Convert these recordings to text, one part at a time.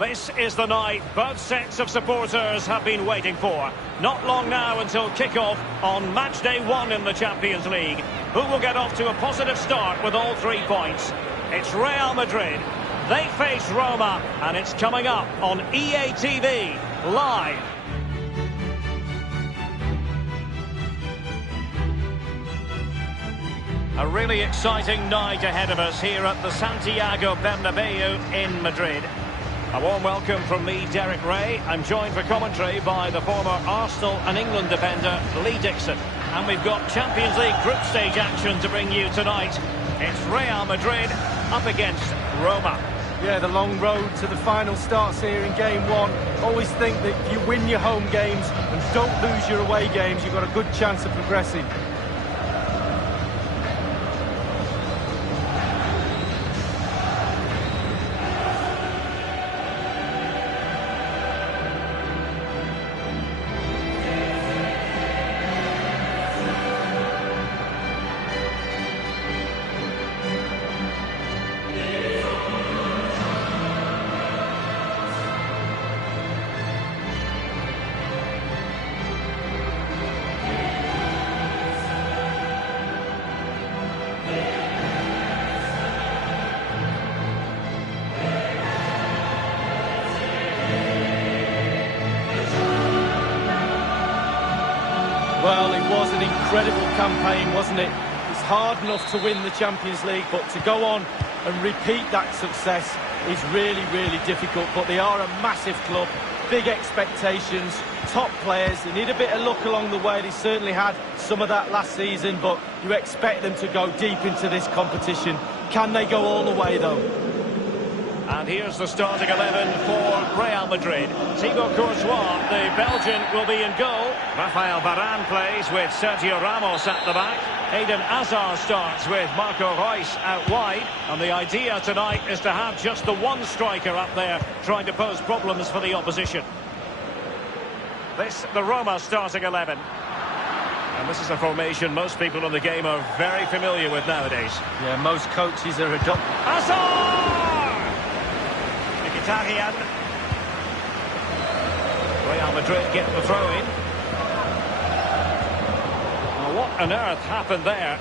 This is the night both sets of supporters have been waiting for. Not long now until kick-off on match day 1 in the Champions League. Who will get off to a positive start with all 3 points? It's Real Madrid. They face Roma, and it's coming up on EA TV live. A really exciting night ahead of us here at the Santiago Bernabeu in Madrid. A warm welcome from me, Derek Ray. I'm joined for commentary by the former Arsenal and England defender, Lee Dixon. And we've got Champions League group stage action to bring you tonight. It's Real Madrid up against Roma. Yeah, the long road to the final starts here in game 1. Always think that if you win your home games and don't lose your away games, you've got a good chance of progressing. Well, it was an incredible campaign, wasn't it? It's hard enough to win the Champions League, but to go on and repeat that success is really, really difficult. But they are a massive club, big expectations, top players. They need a bit of luck along the way. They certainly had some of that last season, but you expect them to go deep into this competition. Can they go all the way, though? And here's the starting 11 for Real Madrid. Thibaut Courtois, the Belgian, will be in goal. Rafael Varane plays with Sergio Ramos at the back. Eden Hazard starts with Marco Reus out wide. And the idea tonight is to have just the one striker up there trying to pose problems for the opposition. This, the Roma starting 11. And this is a formation most people in the game are very familiar with nowadays. Yeah, most coaches are adopting. Hazard! Italian. Real Madrid get the throw-in. Well, what on earth happened there?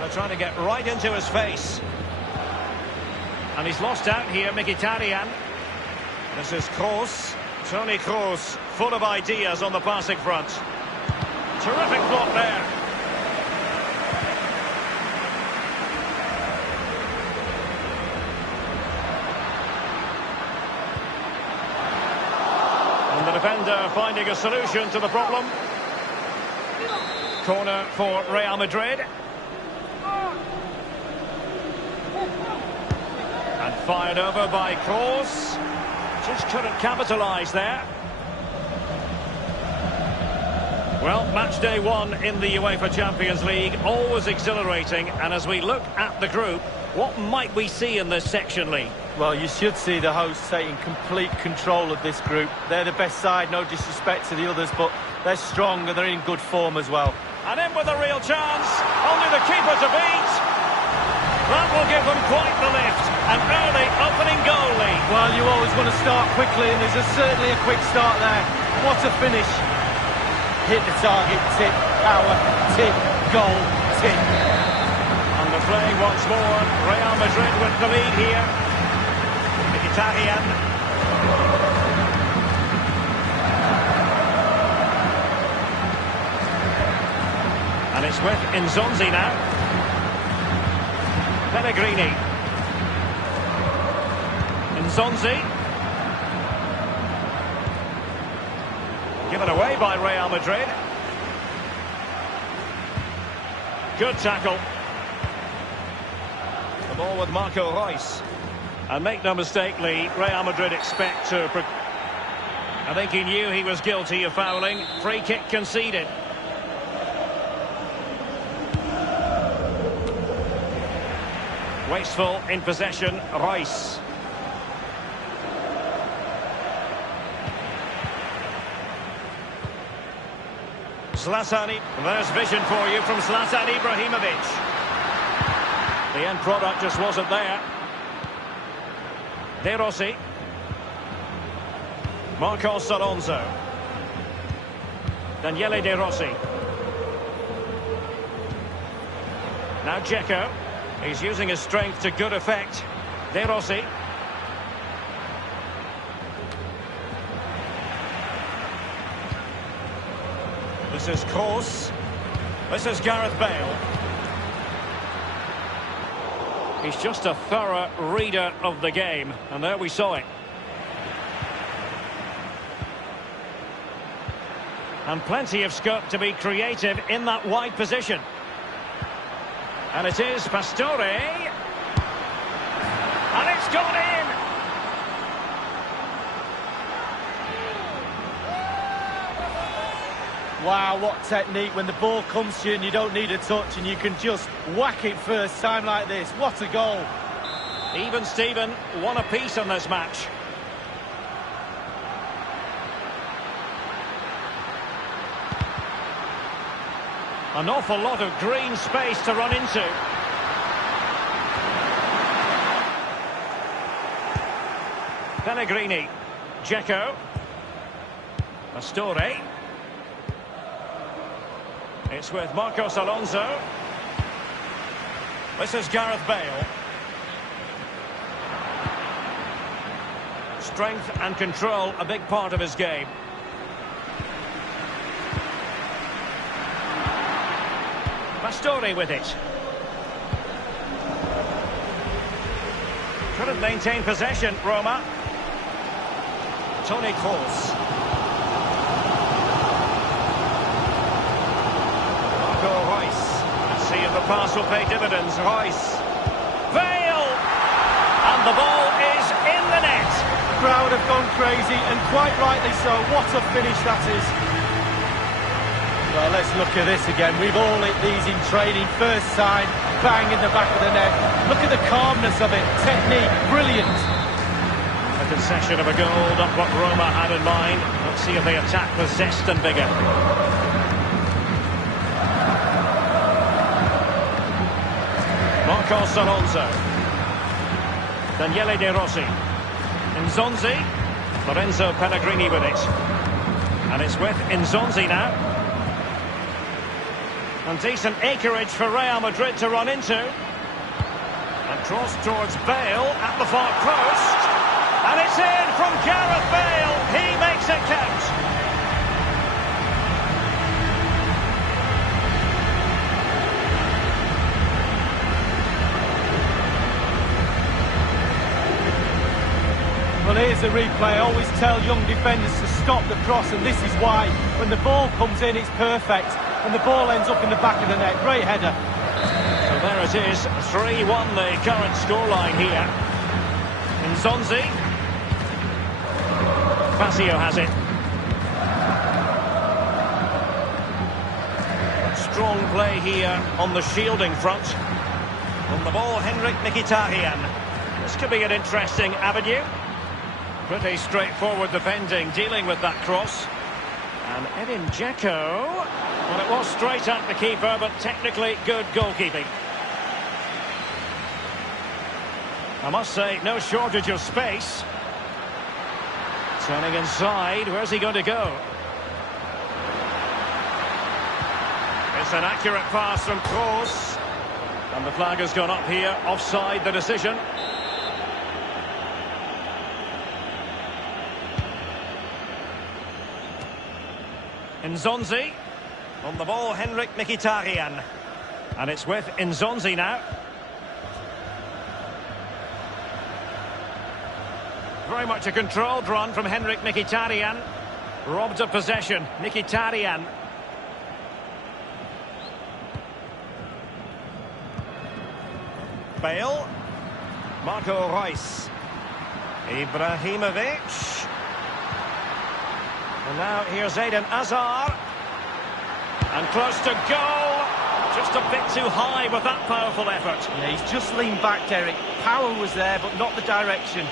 They're trying to get right into his face. And he's lost out here, Mkhitaryan. This is Kroos. Toni Kroos, full of ideas on the passing front. Terrific block there. And the defender finding a solution to the problem. Corner for Real Madrid. And fired over by Kroos. Just couldn't capitalise there. Well, match day 1 in the UEFA Champions League, always exhilarating. And as we look at the group, what might we see in this section, Lee? Well, you should see the hosts taking complete control of this group. They're the best side, no disrespect to the others, but they're strong and they're in good form as well. And in with a real chance, only the keeper to beat. That will give them quite the lift. An early opening goal lead. Well, you always want to start quickly, and there's certainly a quick start there. What a finish. Hit the target, tip, power, tip, goal, tip. And the play once more. Real Madrid with the lead here. Mkhitaryan. And it's with Nzonzi now. Pellegrini. Nzonzi. Given away by Real Madrid. Good tackle. The ball with Marco Reus. And make no mistake, Lee, Real Madrid expect to... I think he knew he was guilty of fouling. Free kick conceded. Wasteful in possession, Reus. Zlatan, there's vision for you from Zlatan Ibrahimovic. The end product just wasn't there. De Rossi. Marcos Alonso. Daniele De Rossi. Now Dzeko. He's using his strength to good effect. De Rossi. This is Kroos. This is Gareth Bale. He's just a thorough reader of the game, and there we saw it. And plenty of scope to be creative in that wide position. And it is Pastore. And it's gone in! Wow, what technique when the ball comes to you and you don't need a touch and you can just whack it first time like this. What a goal. Even Steven, one apiece on this match. An awful lot of green space to run into. Pellegrini. Dzeko. Pastore. It's with Marcos Alonso. This is Gareth Bale. Strength and control, a big part of his game. Pastore with it. Couldn't maintain possession, Roma. Toni Kroos. Let's see if the pass will pay dividends. Royce. Bale! And the ball is in the net. The crowd have gone crazy, and quite rightly so. What a finish that is. Well, let's look at this again. We've all hit these in training. First sign, bang in the back of the net. Look at the calmness of it. Technique, brilliant. A concession of a goal, not what Roma had in mind. Let's see if they attack with zest and vigour. Marcos Alonso. Daniele De Rossi. Nzonzi. Lorenzo Pellegrini with it. And it's with Nzonzi now. And decent acreage for Real Madrid to run into. And cross towards Bale at the far post. And it's in from Gareth Bale. He makes it count. Well, here's the replay. I always tell young defenders to stop the cross, and this is why. When the ball comes in, it's perfect, and the ball ends up in the back of the net. Great header. So there it is, 3-1 the current scoreline here. Nzonzi. Fazio has it. Strong play here on the shielding front. On the ball, Henrik Mkhitaryan. This could be an interesting avenue. Pretty straightforward defending, dealing with that cross. And Edin Dzeko. Well, it was straight at the keeper, but technically good goalkeeping. I must say, no shortage of space. Turning inside, where's he going to go? It's an accurate pass from Kroos. And the flag has gone up here, offside the decision. Nzonzi. On the ball, Henrik Mkhitaryan. And it's with Nzonzi now. Very much a controlled run from Henrik Mkhitaryan. Robbed of possession, Mkhitaryan. Bale. Marco Reus. Ibrahimovic. And now here's Eden Hazard. And close to goal. Just a bit too high with that powerful effort. Yeah, he's just leaned back, Derek. Power was there, but not the direction.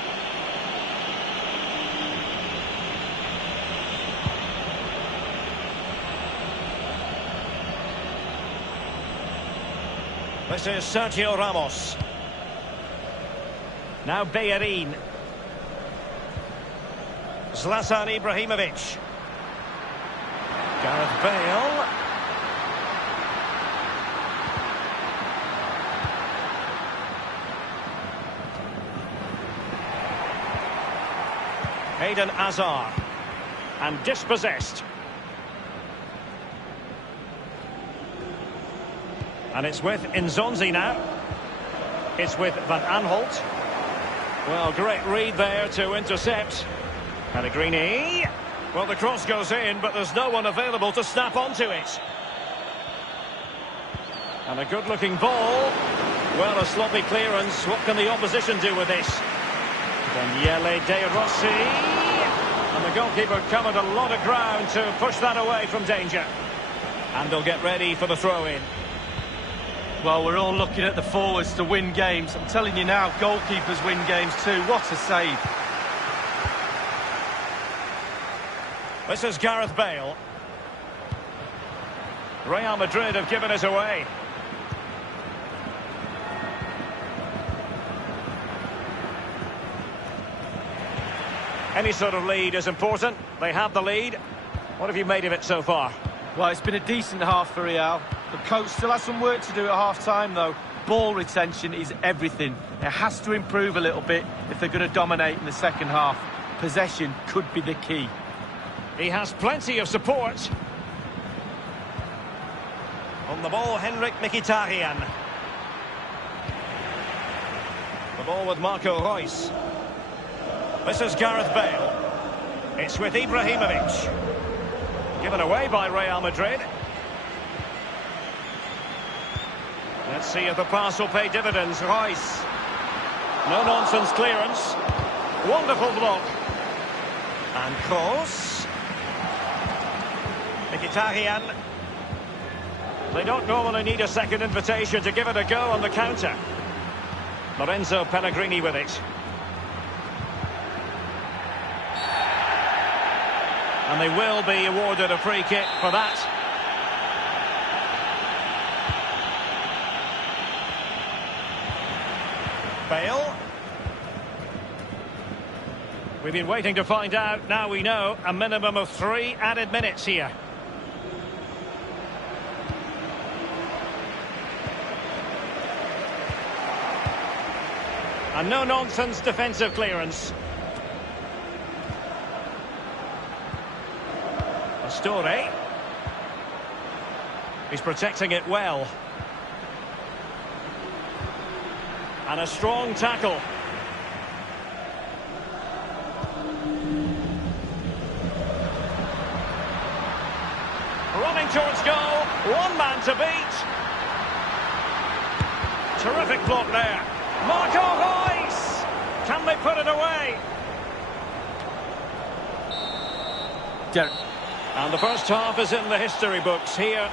This is Sergio Ramos. Now Bellerin. Zlatan Ibrahimovic. Gareth Bale. Eden Hazard. And dispossessed. And it's with Nzonzi now. It's with Van Aanholt. Well, great read there to intercept. Pellegrini. Well, the cross goes in, but there's no one available to snap onto it. And a good-looking ball. Well, a sloppy clearance. What can the opposition do with this? Daniele De Rossi. And the goalkeeper covered a lot of ground to push that away from danger. And they'll get ready for the throw-in. Well, we're all looking at the forwards to win games. I'm telling you now, goalkeepers win games too. What a save. This is Gareth Bale. Real Madrid have given it away. Any sort of lead is important. They have the lead. What have you made of it so far? Well, it's been a decent half for Real. The coach still has some work to do at half-time, though. Ball retention is everything. It has to improve a little bit if they're going to dominate in the second half. Possession could be the key. He has plenty of support. On the ball, Henrik Mkhitaryan. The ball with Marco Reus. This is Gareth Bale. It's with Ibrahimovic. Given away by Real Madrid. Let's see if the pass will pay dividends. Reus. No-nonsense clearance. Wonderful block. And Kroos. Mkhitaryan. They don't normally need a second invitation to give it a go on the counter. Lorenzo Pellegrini with it. And they will be awarded a free kick for that. Bale. We've been waiting to find out. Now we know a minimum of 3 added minutes here. And no-nonsense defensive clearance. Pastore. He's protecting it well. And a strong tackle. Running towards goal. One man to beat. Terrific block there. Marco Reus! Can they put it away? Derek. And the first half is in the history books here.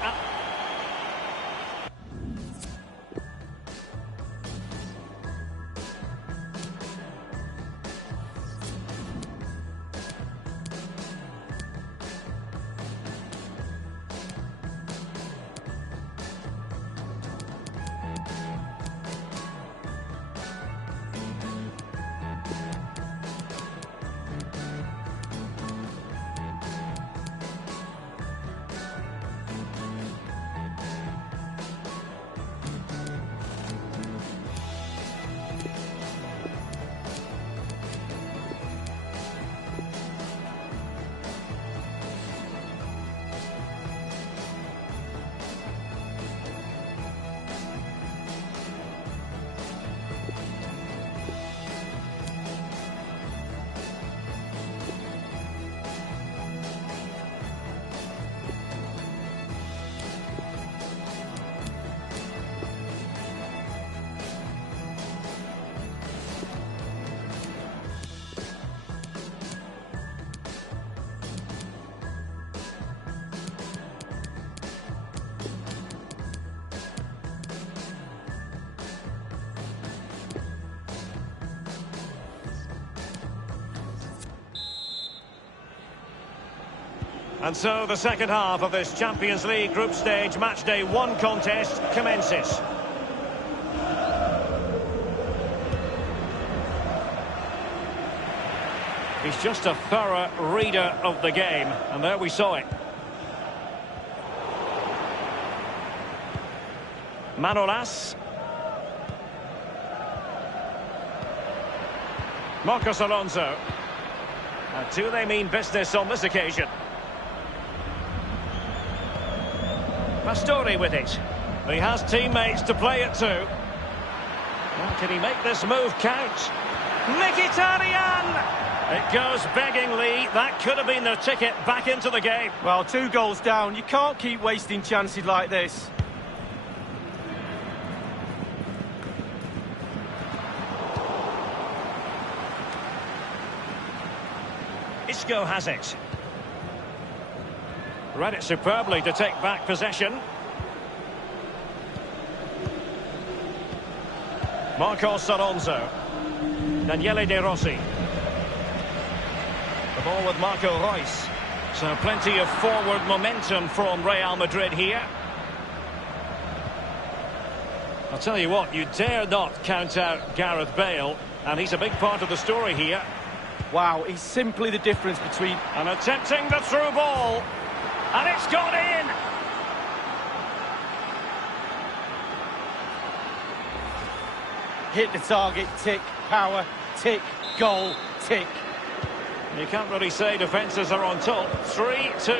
And so the second half of this Champions League group stage match day 1 contest commences. He's just a thorough reader of the game, and there we saw it. Manolas. Marcos Alonso. Do they mean business on this occasion? Pastore with it. He has teammates to play it to. Well, can he make this move count? Mkhitaryan! It goes beggingly. That could have been their ticket back into the game. Well, 2 goals down. You can't keep wasting chances like this. Isco has it. Read it superbly to take back possession. Marcos Alonso. Daniele De Rossi. The ball with Marco Reus. So plenty of forward momentum from Real Madrid here. I'll tell you what, you dare not count out Gareth Bale, and he's a big part of the story here. Wow, he's simply the difference between... And attempting the through ball. And it's gone in! Hit the target, tick, power, tick, goal, tick. You can't really say defences are on top. 3-2.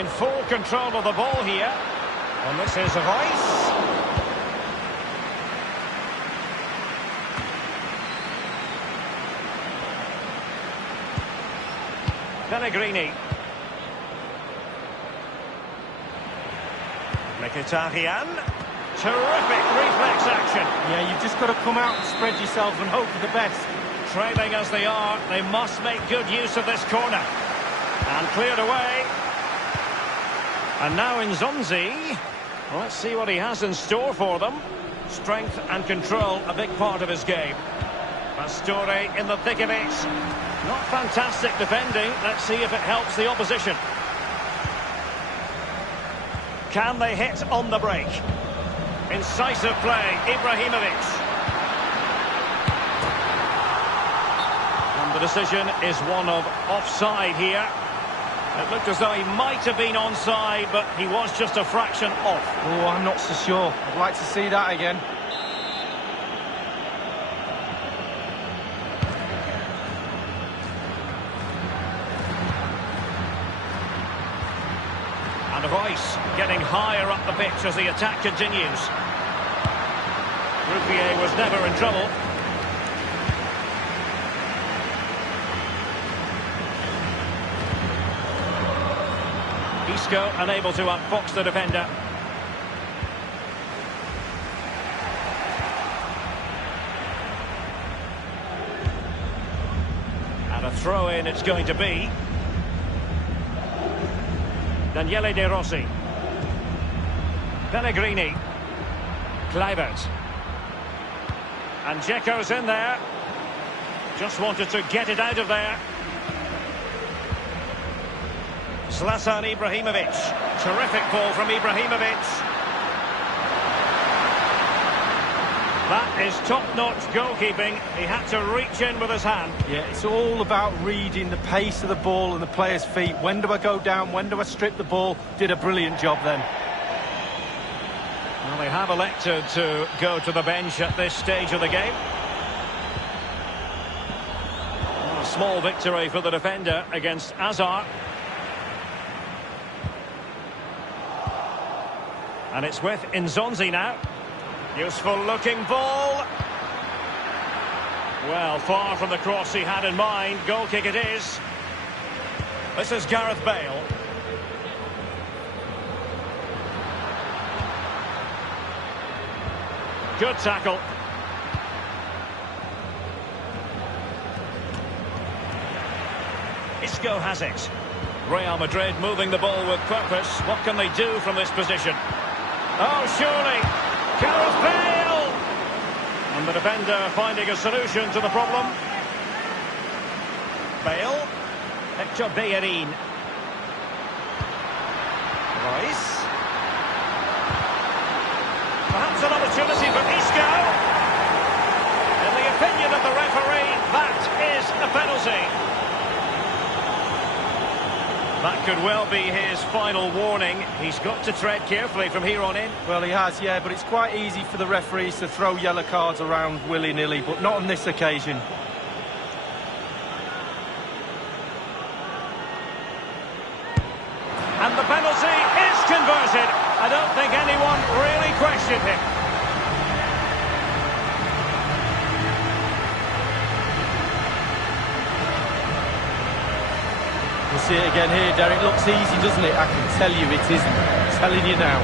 In full control of the ball here. And this is Reus. Pellegrini. Mkhitaryan. Terrific reflex action. Yeah, you've just got to come out and spread yourself and hope for the best. Trailing as they are, they must make good use of this corner. And cleared away. And now Nzonzi. Let's see what he has in store for them. Strength and control, a big part of his game. Pastore in the thick of it. Not fantastic defending. Let's see if it helps the opposition. Can they hit on the break? Incisive play, Ibrahimovic. And the decision is one of offside here. It looked as though he might have been onside, but he was just a fraction off. Oh, I'm not so sure. I'd like to see that again. And Reus getting higher up the pitch as the attack continues. Ruffier was never in trouble. Isco unable to outfox the defender. And a throw-in it's going to be. Daniele De Rossi. Pellegrini. Kluivert. And Dzeko's in there. Just wanted to get it out of there. Zlatan Ibrahimovic. Terrific ball from Ibrahimovic. That is top-notch goalkeeping. He had to reach in with his hand. Yeah, it's all about reading the pace of the ball and the player's feet. When do I go down? When do I strip the ball? Did a brilliant job then. Well, they have elected to go to the bench at this stage of the game. Well, a small victory for the defender against Azar. And it's with Nzonzi now. Useful looking ball. Well, far from the cross he had in mind. Goal kick it is. This is Gareth Bale. Good tackle. Isco has it. Real Madrid moving the ball with purpose. What can they do from this position? Oh, surely. Gareth Bale! And the defender finding a solution to the problem. Bale. Hector Bellerin. Reus. Perhaps an opportunity for Isco. In the opinion of the referee, that is a penalty. That could well be his final warning. He's got to tread carefully from here on in. Well, he has, yeah, but it's quite easy for the referees to throw yellow cards around willy-nilly, but not on this occasion. And the penalty is converted. I don't think anyone really questioned him. We'll see it again here, Derek. Looks easy, doesn't it? I can tell you it isn't. I'm telling you now.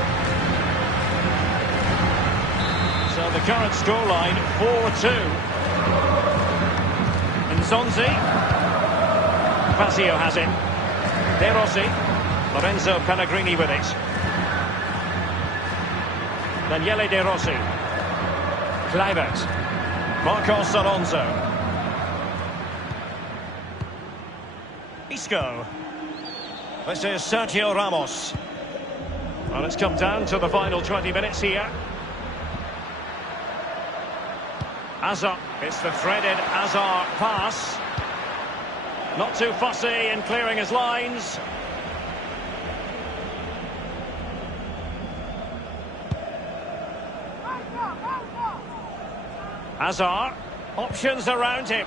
So the current scoreline, 4-2. Nzonzi. Fazio has it. De Rossi. Lorenzo Pellegrini with it. Daniele De Rossi. Kluivert. Marcos Alonso. Isco. This is Sergio Ramos. Well, it's come down to the final 20 minutes here. Azar. It's the threaded Azar pass. Not too fussy in clearing his lines. Azar, options around him.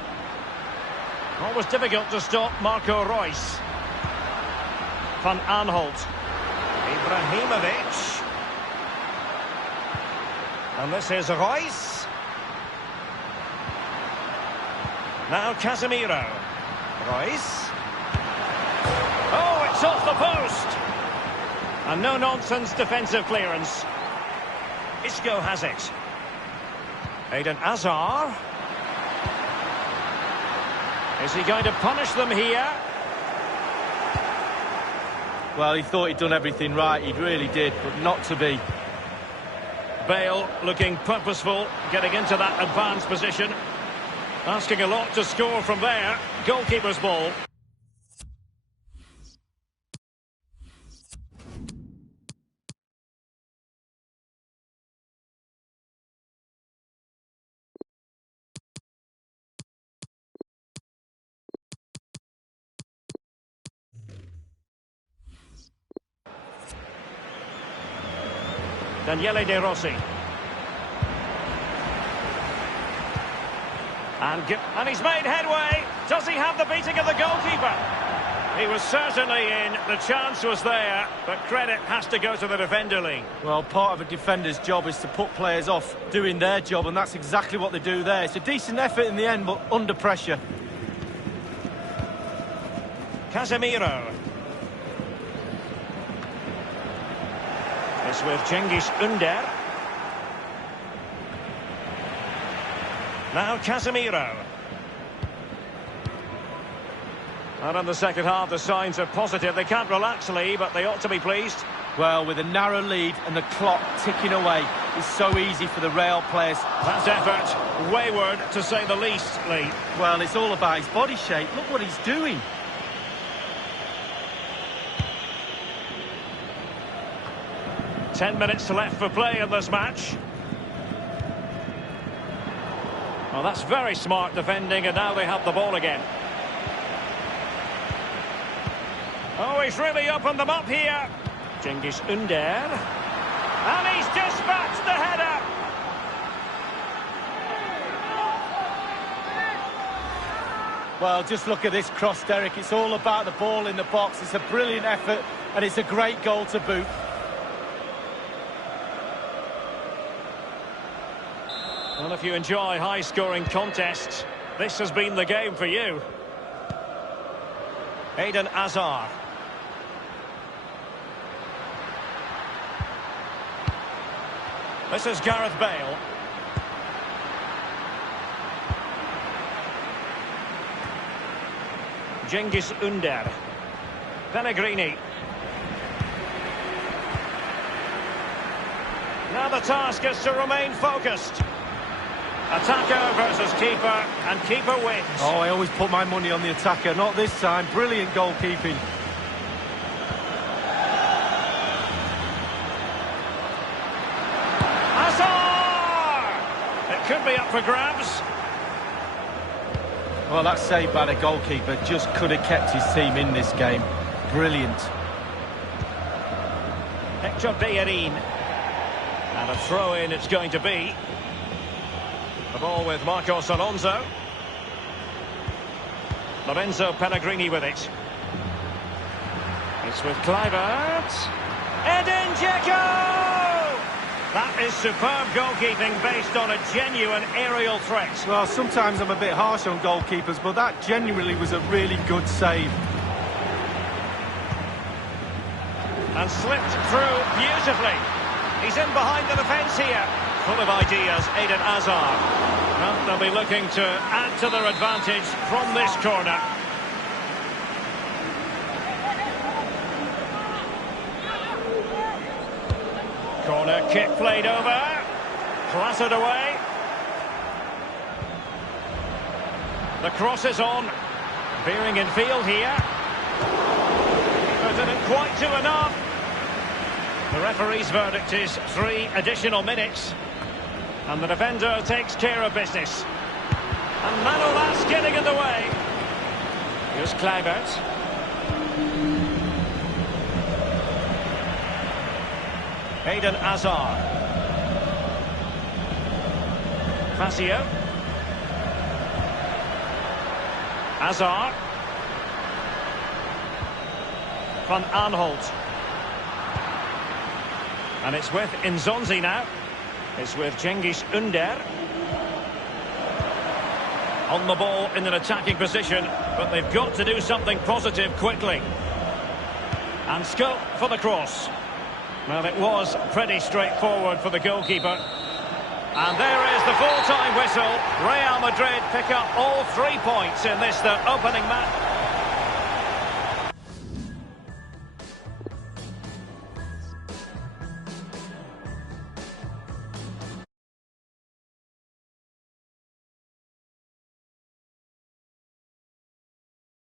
Always difficult to stop Marco Reus. Van Aanholt. Ibrahimovic. And this is Reus. Now Casemiro. Reus. Oh, it's off the post. And no-nonsense defensive clearance. Isco has it. Eden Hazard. Is he going to punish them here? Well, he thought he'd done everything right. He really did, but not to be. Bale looking purposeful, getting into that advanced position. Asking a lot to score from there. Goalkeeper's ball. Daniele De Rossi. And he's made headway. Does he have the beating of the goalkeeper? He was certainly in. The chance was there, but credit has to go to the defender, Lee. Well, part of a defender's job is to put players off doing their job, and that's exactly what they do there. It's a decent effort in the end, but under pressure. Casemiro. This with Cengiz Ünder. Now Casemiro. And in the second half, the signs are positive. They can't relax, Lee, but they ought to be pleased. Well, with a narrow lead and the clock ticking away, it's so easy for the Real players. That effort, wayward to say the least, Lee. Well, it's all about his body shape. Look what he's doing. Ten minutes left for play in this match. Well, that's very smart defending, and now they have the ball again. Oh, he's really opened them up here. Cengiz Ünder. And he's dispatched the header. Well, just look at this cross, Derek. It's all about the ball in the box. It's a brilliant effort, and it's a great goal to boot. Well, if you enjoy high-scoring contests, this has been the game for you. Eden Hazard. This is Gareth Bale. Cengiz Ünder. Pellegrini. Now the task is to remain focused. Attacker versus keeper, and keeper wins. Oh, I always put my money on the attacker. Not this time. Brilliant goalkeeping. Hazard! It could be up for grabs. Well, that save by the goalkeeper just could have kept his team in this game. Brilliant. Hector Bellerin. And a throw-in it's going to be. The ball with Marcos Alonso. Lorenzo Pellegrini with it. It's with Kluivert. Edin Dzeko! That is superb goalkeeping based on a genuine aerial threat. Well, sometimes I'm a bit harsh on goalkeepers, but that genuinely was a really good save. And slipped through beautifully. He's in behind the defence here. Full of ideas, Eden Hazard. Well, they'll be looking to add to their advantage from this corner. Corner kick played over. Clattered away. The cross is on. Veering in field here. But didn't quite do enough. The referee's verdict is 3 additional minutes. And the defender takes care of business. And Manolas getting in the way. Here's Kluivert. Eden Hazard. Fazio. Hazard. Van Aanholt. And it's with Nzonzi now. It's with Cengiz Ünder. On the ball in an attacking position, but they've got to do something positive quickly. And scope for the cross. Well, it was pretty straightforward for the goalkeeper. And there is the full-time whistle. Real Madrid pick up all 3 points in this, their opening match.